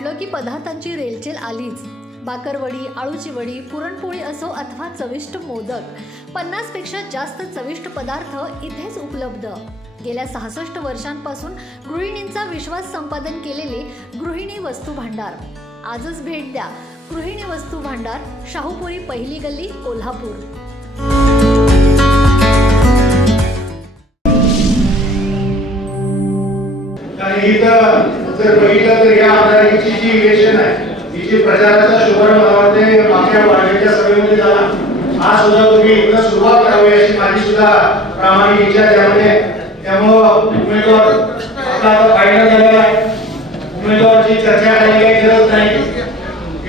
म्हटलं की पदार्थांची रेलचेल आलीच. बाकरवडी आळूची वडी पुरणपोळी असो अथवा चविष्ट मोदक पन्नासपेक्षा जास्त चविष्ट पदार्थ इथेच उपलब्ध. गेल्या सहासष्ट वर्षांपासून गृहिणींचा विश्वास संपादन केलेले गृहिणी वस्तू भांडार. आजच भेट द्या. गृहिणी वस्तू भांडार शाहूपुरी पहिली गल्ली कोल्हापूर. आणि जर बघितलं तर या आमदारकीची जी इलेक्शन आहे तिची प्रचाराचा शुभारंभ वाटते मागच्या वाढीच्या सभेमध्ये झाला. आज सुद्धा तुम्ही इथं सुरुवात करावी अशी माझी सुद्धा प्रामाणिक इच्छा त्यामध्ये त्यामुळं उमेदवार आपला आता फायनल झालेला आहे. चर्चा गरज नाही.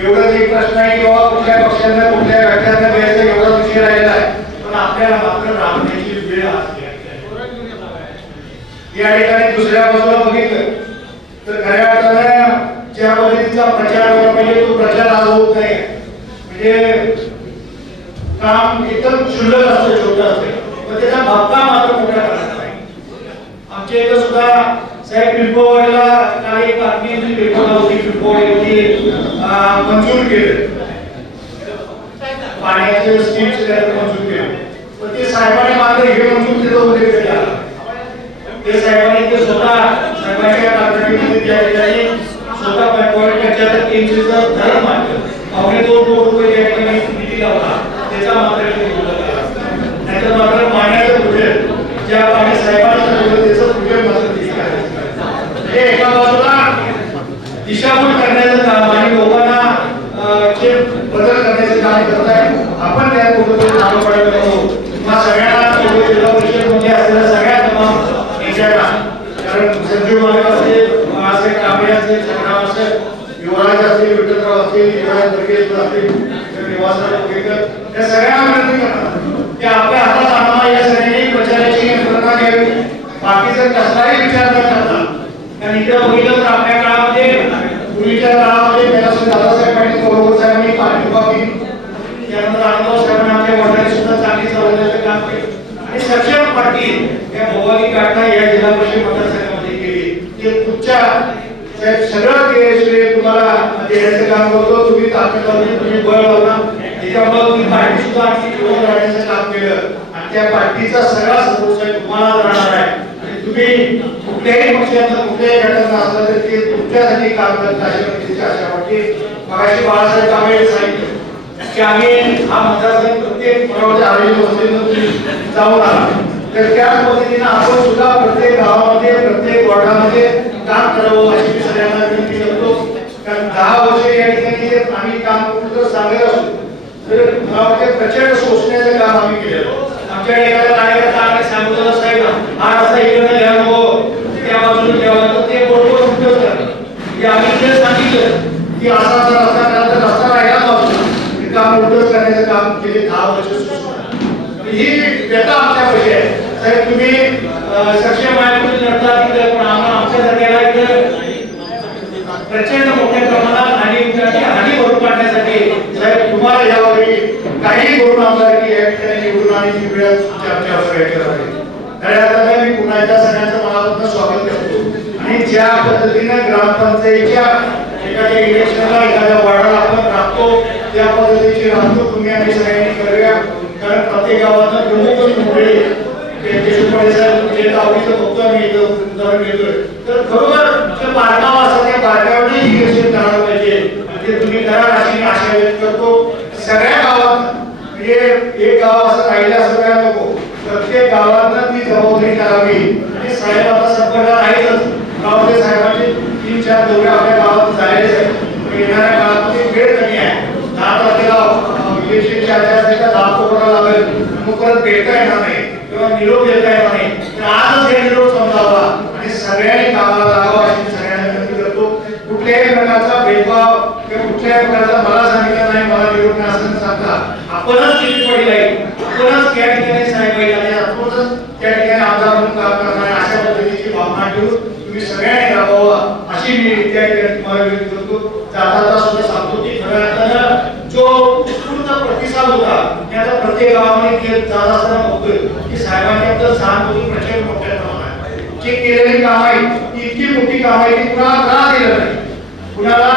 एवढाच एक प्रश्न आहे की बाबा कुठल्या पक्षांना कुठल्या घटकांना एवढा विषय राहिला आहे. पण आपल्याला मात्र राबण्याची वेळ या ठिकाणी दुसऱ्या बाजूला बघितलं तर खऱ्या अर्थानं ज्या पद्धतीचा प्रचार व्हायला पाहिजे तो प्रचार आज होत नाही. म्हणजे काम एकदम क्षुल्लक असतं छोटं असतं. पण त्याचा भक्का मात्र मोठा करत नाही आमच्या इथं सुद्धा साहेब पिंपोवाडीला काल एक बातमी होती पेपरला होती पिंपोवाडी होती मंजूर केलं. पाण्याचे स्कीम्स मंजूर केलं पण ते साहेबांनी मात्र हे मंजूर केलं होते तरी आलं ते साहेबांनी ते स्वतः साहेबांच्या कारकिर्दीमध्ये त्या ठिकाणी स्वतः पॉईंट पंच्याहत्तर इंचीचं धरण मांडलं पावणे दोन कोटी रुपये त्या ठिकाणी निधी लावला त्याचा मात्र नाहीतर मात्र पाण्याचं पूजन ज्या पाणी साहेबांचं पूजन त्याचं पूजन मात्र तिथे करायचं. हे एका बाजूला दिशाभूल करण्याचं काम आणि लोकांना जे बदल करण्याचं काम करत आहे आपण त्या कुठेतरी काम करायला नको किंवा सगळ्यांना कुठे जिल्हा परिषदमध्ये असलेल्या सगळ्या तमाम नेत्यांना कारण संजीव मालक असेल असे कांबळे असेल संग्राम असेल युवराज असतील विठ्ठलराव असतील युवराज बर्गेश असतील निवासराव विनंती करतात. की आपल्या हातात आम्हाला या सगळ्यांनी प्रचाराची यंत्रणा घ्यावी. कसलाही विचार न करता. कारण इकडे बघितलं तर आपल्या काळामध्ये पूर्वीच्या काळामध्ये पहिला सुद्धा दादासाहेब पाटील साहेबांनी पाठिंबा केली त्यानंतर अनुभव साहेबांनी वडिलांनी सुद्धा चांगली चालवण्याचं काम केलं आणि सक्षम पाटील या मोबाईल काढता या जिल्हा परिषद मतदारसंघामध्ये केली ते तुमच्या साहेब सगळं ते श्रेय तुम्हाला काम करतो. तुम्ही ताकद तुम्ही बळ लावणार त्याच्यामुळे तुम्ही पार्टी सुद्धा आणखी जीवन राहण्याचं काम केलं. आणि त्या पार्टीचा सगळा सदस्य तुम्हाला राहणार आहे. आणि तुम्ही कुठल्याही पक्षाचं कुठल्याही घटकाचं असलं तर ते तुमच्यासाठी काम करत अशा पद्धतीची आशा वाटते मगाशी बाळासाहेब कांबळे सांगितलं की आम्ही हा मतदारसंघ प्रत्येक प्रवासी आरोग्य वस्तीनं जाऊन आला. तर त्याच पद्धतीनं आपण सुद्धा प्रत्येक गावामध्ये प्रत्येक वॉर्डामध्ये काम करावं अशी मी सगळ्यांना विनंती करतो कारण दहा वर्ष या ठिकाणी जे आम्ही काम करतो तर सांगायला असतो म्हणजे प्रचंड शोषण्याचं काम आम्ही केलेलं. आमच्या एखाद्या कार्यकर्ता आम्ही सांगितलं साहेब हा रस्ता इकडे घ्या नको त्या बाजूने घ्यावा तर ते बरोबर उपयोग करतात. की आम्ही जे सांगितलं की असा असा रस्ता करा तर रस्ता राहिला बाजूला. हे काम उपयोग करण्याचं काम केले दहा वर्ष ही व्यथा आमच्यापाशी आहे. साहेब तुम्ही सक्षम आहे तुम्ही लढता तिकडे पण आम्हाला आमच्या सगळ्याला इकडे प्रचंड काही करून आमदार की या ठिकाणी निवडून आणि ती वेळ तुमच्या आहे. खऱ्या मी पुन्हा एकदा सगळ्यांचं मनापासून स्वागत करतो. आणि ज्या पद्धतीनं ग्रामपंचायतीच्या एखाद्या इलेक्शनला एखाद्या वार्डाला आपण राबतो त्या पद्धतीची राहतो तुम्ही आणि सगळ्यांनी करूया. कारण प्रत्येक गावात प्रमुख मोठे देशपांडे साहेब जे आवडीचं बघतो आम्ही इथं उदाहरण घेतोय तर खरोखर जे बारकाव असतात त्या बारकावरही इलेक्शन करायला पाहिजे आणि ते तुम्ही करा अशी मी आशा व्यक्त करतो सगळ्या गावात म्हणजे एक गाव असं राहिलं असं काय नको. प्रत्येक गावांना ती जबाबदारी करावी. आणि साहेब आता संपर्कात आहेतच. गावातले साहेबांचे तीन चार दौरे आपल्या गावात झालेले आहेत. येणाऱ्या काळामध्ये वेळ कमी आहे. दहा तारखेला इलेक्शनची आचारसंहिता दहा ऑक्टोबरला लागेल. मग परत भेटता येणार नाही. किंवा निरोप देता येणार नाही. तर आजच हे निरोप समजावा आणि सगळ्यांनी कामाला अशी मी त्या तुम्हाला विनंती करतो जाता सुद्धा सांगतो की खऱ्या अर्थानं जो उत्स्फूर्त प्रतिसाद होता त्याचा प्रत्येक गावामध्ये ते जात असताना बघतोय की साहेबांच्याबद्दल सहानुभूती प्रचंड मोठ्या प्रमाणात आहे. जे केलेली काम आहे ती इतकी मोठी काम आहे की कुणाला त्रास दिला नाही कुणाला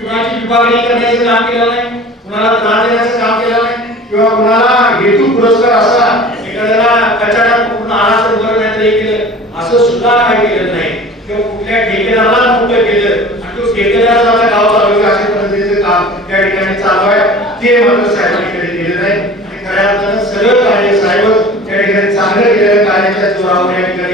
कुणाची विभागणी करण्याचं काम केलं नाही कुणाला त्रास देण्याचं काम केलं नाही किंवा कुणाला हेतू पुरस्कार असा, एखाद्याला कचाट्यात पूर्ण आला तर त्या ठेकेदाराला मुक्त केलं आणि तो ठेकेदार आता गाव चालू अशा पद्धतीचं काम त्या ठिकाणी चालू आहे. ते मात्र साहेबांनी कधी केलं नाही खऱ्या अर्थानं सगळं कार्य साहेब त्या ठिकाणी चांगलं केलेलं कार्याच्या जोरावर या ठिकाणी